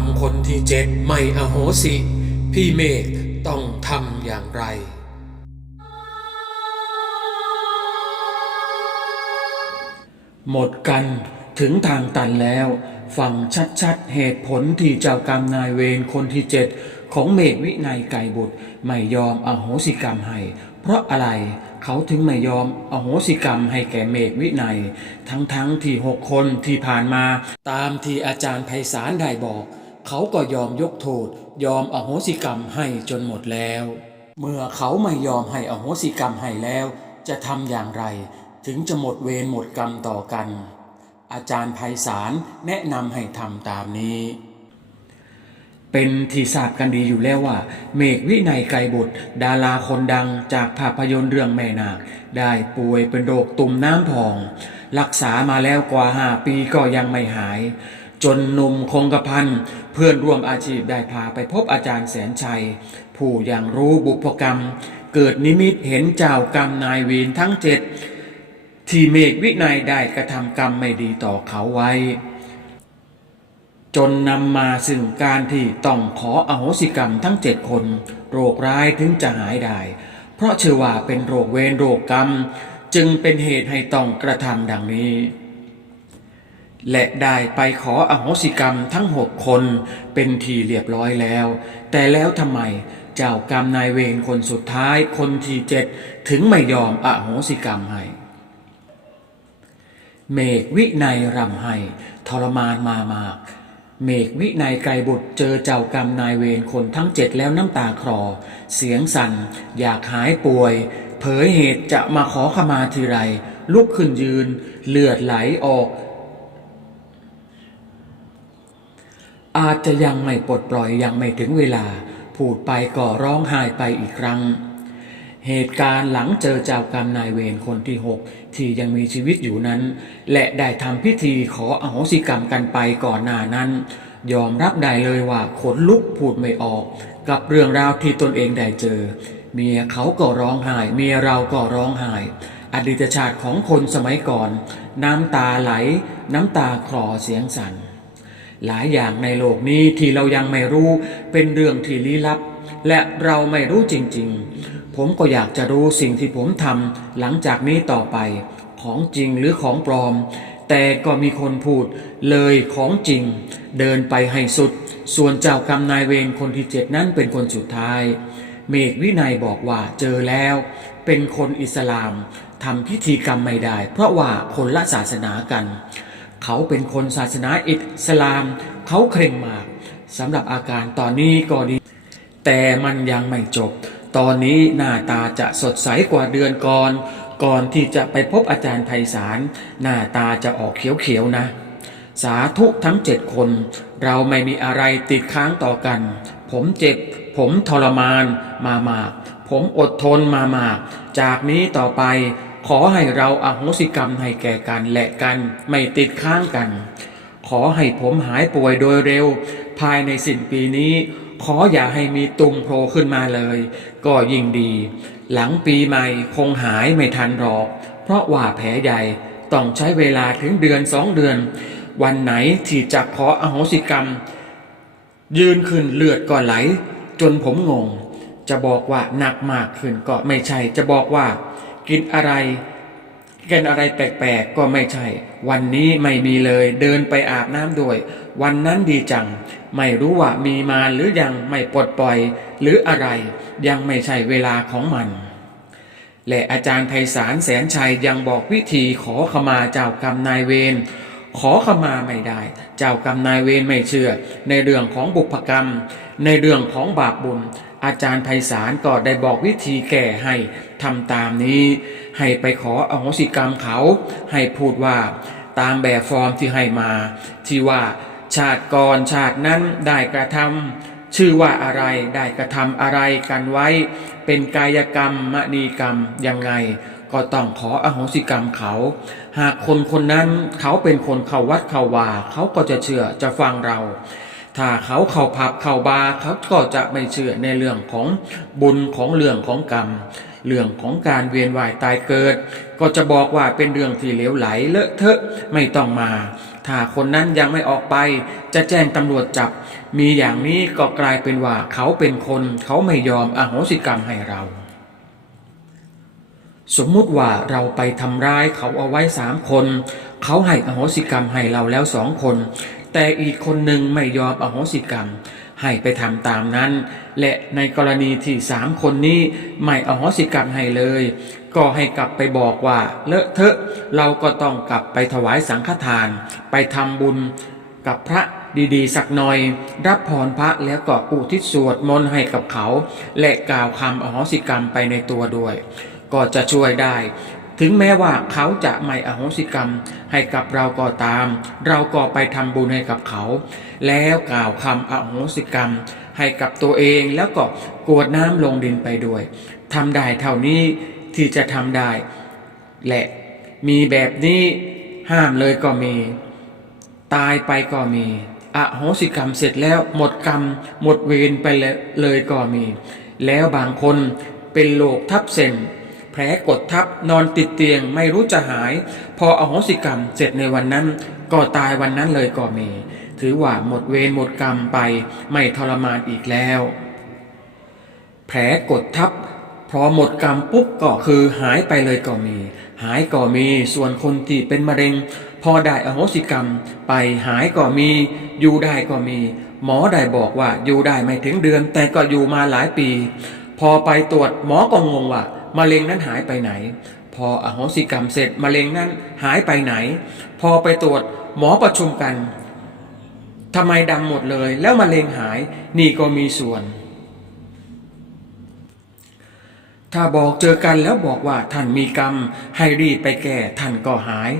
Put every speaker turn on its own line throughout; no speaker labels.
รมคนที่เจ็ดไม่อโหสิ พี่เมฆต้องทำอย่างไร
หมดกันถึงทางตันแล้ว ฟังชัดๆ เหตุผลที่เจ้ากรรมนายเวรคนที่เจ็ดของเมฆวินัยไก่บุตร ไม่ยอมอโหสิกรรมให้ เพราะอะไรเขาถึงไม่ยอมอโหสิกรรมให้แก่เมฆวินัย ทั้งๆที่หกคนที่ผ่านมา ตามที่อาจารย์ไพศาลได้บอก เขาก็ยอมยกโทษ ยอมอโหสิกรรมให้จนหมดแล้ว เมื่อเขาไม่ยอมให้อโหสิกรรมให้แล้ว จะทำอย่างไร ถึงจะหมดเวรหมดกรรมต่อกัน อาจารย์ไพศาลแนะนำให้ทำตามนี้ เป็นที่ทราบกันดีอยู่แล้วว่า เมฆวินัยไกรบุตร ดาราคนดังจากภาพยนตร์เรื่องแม่นาคได้ป่วยเป็นโรคตุ่มน้ำพอง รักษามาแล้วกว่าห้าปีก็ยังไม่หาย จนหนุ่มคงกระพันเพื่อนร่วมอาชีพได้พาไปพบอาจารย์แสนชัย ผู้ยังรู้บุพกรรม เกิดนิมิตเห็นเจ้ากรรมนายเวรทั้งเจ็ดที่เมฆวินัยได้กระทำกรรมไม่ดีต่อเขาไว้ จนนำมาซึ่งการที่ต้องขออโหสิกรรมทั้งเจ็ดคน โรคร้ายถึงจะหายได้ เพราะเชื่อว่าเป็นโรคเวรโรคกรรม จึงเป็นเหตุให้ต้องกระทำดังนี้ และได้ไปขออโหสิกรรมทั้งหกคนเป็นทีเรียบร้อยแล้ว แต่แล้วทำไมเจ้ากรรมนายเวรคนสุดท้ายคนที่เจ็ดถึงไม่ยอมอโหสิกรรมให้เมฆวินัยรำไห้ทรมานมามาก เมฆวินัยไกรบุตรเจอเจ้ากรรมนายเวรคนทั้งเจ็ดแล้วน้ำตาคลอเสียงสั่นอยากหายป่วย เผยเหตุจะมาขอขมาทีไรลุกขึ้นยืน เลือดไหลออก อาจจะยังไม่ปลดปล่อยยังไม่ถึงเวลา พูดไปก็ร้องไห้ไปอีกครั้ง เหตุการณ์หลังเจอเจ้ากรรมนายเวรคนที่หกที่ยังมีชีวิตอยู่นั้น และได้ทำพิธีขออโหสิกรรมกันไปก่อนหน้านั้น ยอมรับได้เลยว่าขนลุกพูดไม่ออก กับเรื่องราวที่ตนเองได้เจอ เมียเขาก็ร้องไห้เมียเราก็ร้องไห้อดีตชาติของคนสมัยก่อน น้ำตาไหล น้ำตาคลอเสียงสั่น หลายอย่างในโลกนี้ที่เรายังไม่รู้เป็นเรื่องที่ลี้ลับ และเราไม่รู้จริงๆ ผมก็อยากจะรู้สิ่งที่ผมทำหลังจากนี้ต่อไป ของจริงหรือของปลอม แต่ก็มีคนพูดเลยของจริง เดินไปให้สุด ส่วนเจ้ากรรมนายเวรคนที่เจ็ดนั้นเป็นคนสุดท้าย เมฆวินัยบอกว่าเจอแล้ว เป็นคนอิสลามทำพิธีกรรมไม่ได้ เพราะว่าคนละศาสนากัน เขาเป็นคนศาสนาอิสลาม เขาเคร่งมากสำหรับอาการตอนนี้ก็ดี แต่มันยังไม่จบ ตอนนี้หน้าตาจะสดใสกว่าเดือนก่อน ก่อนที่จะไปพบอาจารย์ไพศาลหน้าตาจะออกเขียวๆนะ สาธุทั้งเจ็ดคน เราไม่มีอะไรติดค้างต่อกัน ผมเจ็บ ผมทรมานมามาก ผมอดทนมามาก จากนี้ต่อไป ขอให้เราอโหสิกรรมให้แก่กันและกัน ไม่ติดค้างกัน ขอให้ผมหายป่วยโดยเร็ว ภายในสิ้นปีนี้ ขออย่าให้มีตุ่มโผล่ขึ้นมาเลย ก็ยิ่งดี หลังปีใหม่คงหายไม่ทันหรอก เพราะว่าแผลใหญ่ต้องใช้เวลาถึงเดือนสองเดือน วันไหนที่จะขออโหสิกรรม ยืนขึ้นเลือดก็ไหล จนผมงง จะบอกว่าหนักมากขึ้นก็ไม่ใช่จะบอกว่า กินอะไรกินอะไรแปลกๆก็ไม่ใช่ วันนี้ไม่มีเลยเดินไปอาบน้ำด้วย วันนั้นดีจัง ไม่รู้ว่ามีมาหรือยังไม่ปลดปล่อย หรืออะไรยังไม่ใช่เวลาของมัน และอาจารย์ไพศาลแสนชัยยังบอกวิธีขอขมาเจ้ากรรมนายเวรขอขมาไม่ได้ เจ้ากรรมนายเวรไม่เชื่อ ในเรื่องของบุพกรรม ในเรื่องของบาปบุญ อาจารย์ไพศาลก็ได้บอกวิธีแก้ให้ทำตามนี้ ให้ไปขออโหสิกรรมเขา ให้พูดว่าตามแบบฟอร์มที่ให้มา ที่ว่าชาติก่อนชาตินั้นได้กระทำชื่อว่าอะไรได้กระทำอะไรกันไว้ เป็นกายกรรมมณีกรรมยังไง ก็ต้องขออโหสิกรรมเขา หากคนคนนั้นเขาเป็นคนเข้าวัดเข้าวาเขาก็จะเชื่อจะฟังเรา ถ้าเขาเข้าผับเข้าบาร์เขาก็จะไม่เชื่อในเรื่องของบุญของเรื่องของกรรม เรื่องของการเวียนว่ายตายเกิด ก็จะบอกว่าเป็นเรื่องที่เหลวไหลเลอะเทอะไม่ต้องมา ถ้าคนนั้นยังไม่ออกไป จะแจ้งตำรวจจับ มีอย่างนี้ก็กลายเป็นว่าเขาเป็นคนเขาไม่ยอมอโหสิกรรมให้เราสมมุติว่าเราไปทำร้ายเขาเอาไว้สามคน เขาให้อโหสิกรรมให้เราแล้วสองคน แต่อีกคนหนึ่งไม่ยอมอโหสิกรรม ให้ไปทำตามนั้น และในกรณีที่สามคนนี้ไม่อโหสิกรรมให้เลย ก็ให้กลับไปบอกว่าเลอะเทอะเราก็ต้องกลับไปถวายสังฆทาน ไปทำบุญกับพระดีๆ สักหน่อย รับพรพระแล้วก็อุทิศสวดมนต์ให้กับเขา และกล่าวคำอโหสิกรรมไปในตัวด้วย ก็จะช่วยได้ ถึงแม้ว่าเขาจะไม่อโหสิกรรมให้กับเราก็ตาม เราก็ไปทำบุญให้กับเขา แล้วกล่าวคำอโหสิกรรม ให้กับตัวเองแล้วก็กรวดน้ำลงดินไปด้วยทำได้เท่านี้ที่จะทำได้ และมีแบบนี้ห้ามเลยก็มี ตายไปก็มีอโหสิกรรมเสร็จแล้วหมดกรรม หมดเวรไปเลยก็มี แล้วบางคนเป็นโรคทับเส้น แผลกดทับนอนติดเตียงไม่รู้จะหาย พออโหสิกรรมเสร็จในวันนั้น ก็ตายวันนั้นเลยก็มี ถือว่าหมดเวรหมดกรรมไปไม่ทรมานอีกแล้ว แผลกดทับพอหมดกรรมปุ๊บก็คือหายไปเลยก็มี หายก็มีส่วนคนที่เป็นมะเร็ง พอได้อโหสิกรรม ไปหายก็มี อยู่ได้ก็มี หมอได้บอกว่าอยู่ได้ไม่ถึงเดือน แต่ก็อยู่มาหลายปี พอไปตรวจหมอก็งงว่า มะเร็งนั้นหายไปไหน พออโหสิกรรมเสร็จมะเร็งนั้นหายไปไหน พอไปตรวจหมอประชุมกันทำไมดำหมดเลย แล้วมะเร็งหายนี่ก็มีส่วน ถ้าบอกเจอกันแล้วบอกว่าท่านมีกรรม ให้รีบไปแก้ท่านก็หาย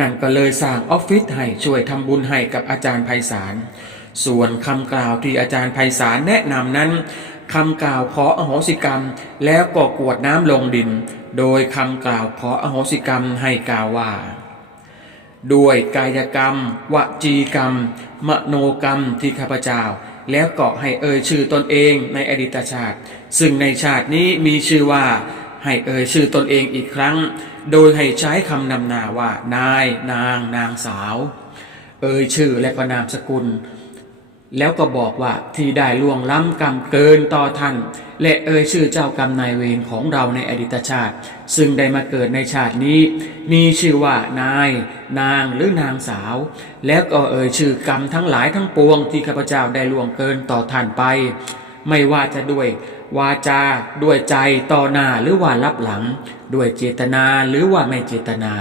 นั่นก็เลยสร้างออฟฟิศให้ช่วยทำบุญให้กับอาจารย์ไพศาลส่วนคำกล่าวที่อาจารย์ไพศาลแนะนำนั้น คำกล่าวขออโหสิกรรม แล้วก็กวดน้ำลงดิน โดยคำกล่าวขออโหสิกรรมให้กล่าวว่า ด้วยกายกรรม วจีกรรม มโนกรรมที่ข้าพเจ้า แล้วก็ให้เอ่ยชื่อตนเองในอดีตชาติ ซึ่งในชาตินี้มีชื่อว่า ให้เอ่ยชื่อตนเองอีกครั้ง โดยให้ใช้คำนำหน้าว่า นาย นาง นางสาว เอ่ยชื่อและก็นามสกุล แล้วก็บอกว่าที่ได้ล่วงล้ำกรรมเกินต่อท่าน และเอ่ยชื่อเจ้ากรรมนายเวรของเราในอดีตชาติ ซึ่งได้มาเกิดในชาตินี้ มีชื่อว่านาย นางหรือนางสาว แล้วก็เอ่ยชื่อกรรมทั้งหลายทั้งปวงที่ข้าพเจ้าได้ล่วงเกินต่อท่านไป ไม่ว่าจะด้วย วาจาด้วยใจต่อหน้าหรือว่ารับหลัง ด้วยเจตนาหรือว่าไม่เจตนา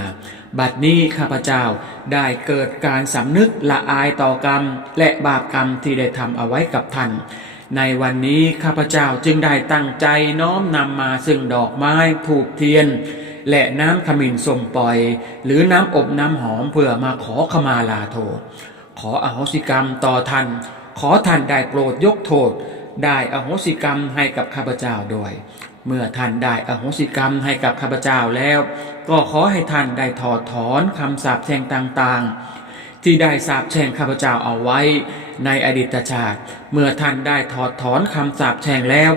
บัดนี้ข้าพเจ้าได้เกิดการสำนึกละอายต่อกรรม และบาปกรรมที่ได้ทำเอาไว้กับท่าน ในวันนี้ข้าพเจ้าจึงได้ตั้งใจน้อมนำมาซึ่งดอกไม้ถูกเทียน และน้ำขมิ้นส้มปล่อย หรือน้ำอบน้ำหอมเพื่อมาขอขมาลาโทษขออโหสิกรรมต่อท่าน ขอท่านได้โปรดยกโทษ ได้อโหสิกรรมให้กับข้าพเจ้าด้วย เมื่อท่านได้อโหสิกรรมให้กับข้าพเจ้าแล้ว ก็ขอให้ท่านได้ถอดถอนคำสาปแช่งต่างๆ ที่ได้สาปแช่งข้าพเจ้าเอาไว้ ในอดีตชาติ เมื่อท่านได้ถอดถอนคำสาปแช่งแล้ว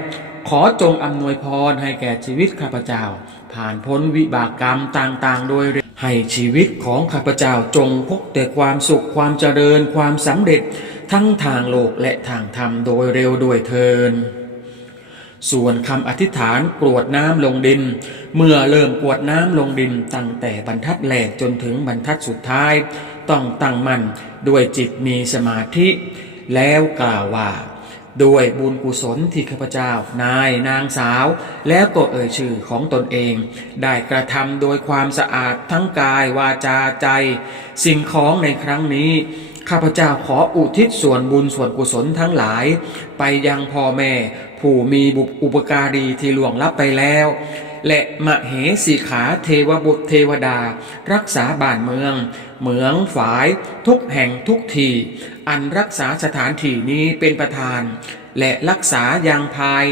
ขอจงอำนวยพรให้แก่ชีวิตข้าพเจ้า ผ่านพ้นวิบากกรรมต่างๆ โดยเร็วให้ชีวิตของข้าพเจ้าจงพบแต่ความสุขความเจริญความสำเร็จ ทั้งทางโลกและทางธรรมโดยเร็วด้วยเทิน ส่วนคำอธิษฐานกรวดน้ำลงดิน เมื่อเริ่มกรวดน้ำลงดินตั้งแต่บรรทัดแรกจนถึงบรรทัดสุดท้าย ต้องตั้งมั่นด้วยจิตมีสมาธิ แล้วกล่าวว่าด้วยบุญกุศลที่ข้าพเจ้า นายนางสาว แล้วก็เอ่ยชื่อของตนเอง ได้กระทำโดยความสะอาดทั้งกายวาจาใจ สิ่งของในครั้งนี้ ข้าพเจ้าขออุทิศส่วนบุญส่วนกุศลทั้งหลาย ไปยังพ่อแม่ ผู้มีบุอุปการีที่ล่วงลับไปแล้ว และมะเหสีขาเทวบุตรเทวดา รักษาบ้านเมือง เหมืองฝายทุกแห่งทุกทีอันรักษาสถานที่นี้เป็นประธาน และรักษายังภาย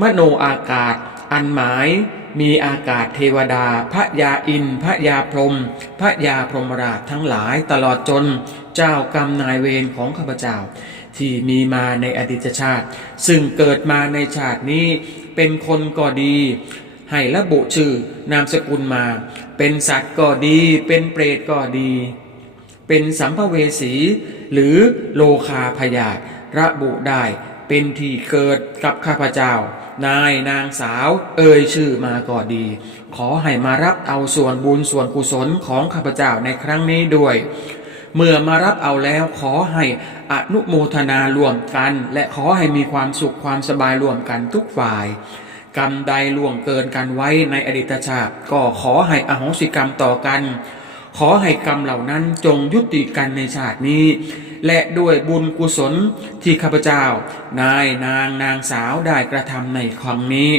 มโนอากาศ อันหมาย มีอากาศเทวดา พระยาอิน พระยาพรม พระยาพรหมราชทั้งหลายตลอดจนเจ้ากรรมนายเวรของข้าพเจ้า ที่มีมาในอดีตชาติ ซึ่งเกิดมาในชาตินี้เป็นคนก็ดี ให้ระบุชื่อนามสกุลมา เป็นสัตว์ก็ดี เป็นเปรตก็ดี เป็นสัมภเวสี หรือโลคาพยาธระบุได้เป็นที่เกิดกับข้าพเจ้า นายนางสาว เอ่ยชื่อมาก็ดี ขอให้มารับเอาส่วนบุญส่วนกุศลของข้าพเจ้าในครั้งนี้ด้วย เมื่อมารับเอาแล้วขอให้อนุโมทนารวมกัน และขอให้มีความสุขความสบายรวมกันทุกฝ่ายกรรมใดล่วงเกินกันไว้ในอดีตชาติก็ขอให้อโหสิกรรมต่อกัน ขอให้กรรมเหล่านั้นจงยุติกันในชาตินี้ และด้วยบุญกุศลที่ข้าพเจ้า นายนางนางสาวได้กระทำในครั้งนี้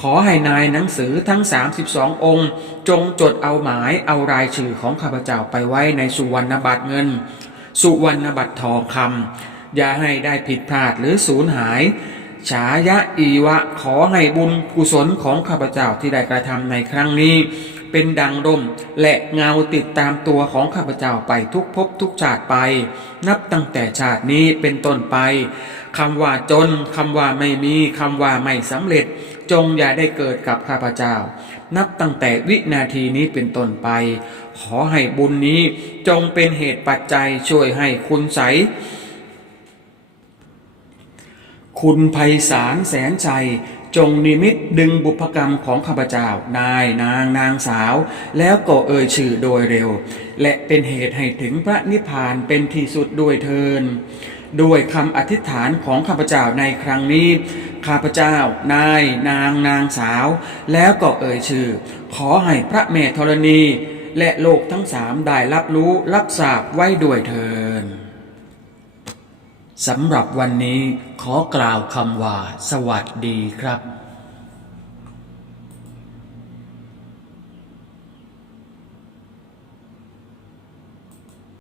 ขอให้นายหนังสือทั้ง 32 องค์ จงจดเอาหมายเอารายชื่อของข้าพเจ้าไปไว้ในสุวรรณบัตรเงิน สุวรรณบัตรทองคำอย่าให้ได้ผิดพลาดหรือสูญหายฉายะอีวะขอให้บุญกุศลของข้าพเจ้าที่ได้กระทำในครั้งนี้ เป็นดังร่ม และเงาติดตามตัวของข้าพเจ้าไปทุกภพทุกชาติไป นับตั้งแต่ชาตินี้เป็นต้นไปคำว่าจนคำว่าไม่มีคำว่าไม่สำเร็จ จงอย่าได้เกิดกับข้าพเจ้า นับตั้งแต่วินาทีนี้เป็นต้นไป ขอให้บุญนี้จงเป็นเหตุปัจจัยช่วยให้คุณใสคุณไพศาลแสนชัย จงนิมิตดึงบุพกรรมของข้าพเจ้า นายนางนางสาว แล้วก็เอ่ยชื่อโดยเร็ว และเป็นเหตุให้ถึงพระนิพพานเป็นที่สุดด้วยเทินด้วยคำอธิษฐานของข้าพเจ้าในครั้งนี้ ข้าพเจ้า นาย นางนางสาว แล้วก็เอ่ยชื่อ ขอให้พระแม่ธรณี และโลกทั้งสามได้รับรู้รับทราบไว้ด้วยเทิน สำหรับวันนี้ขอกล่าวคำว่า สวัสดีครับ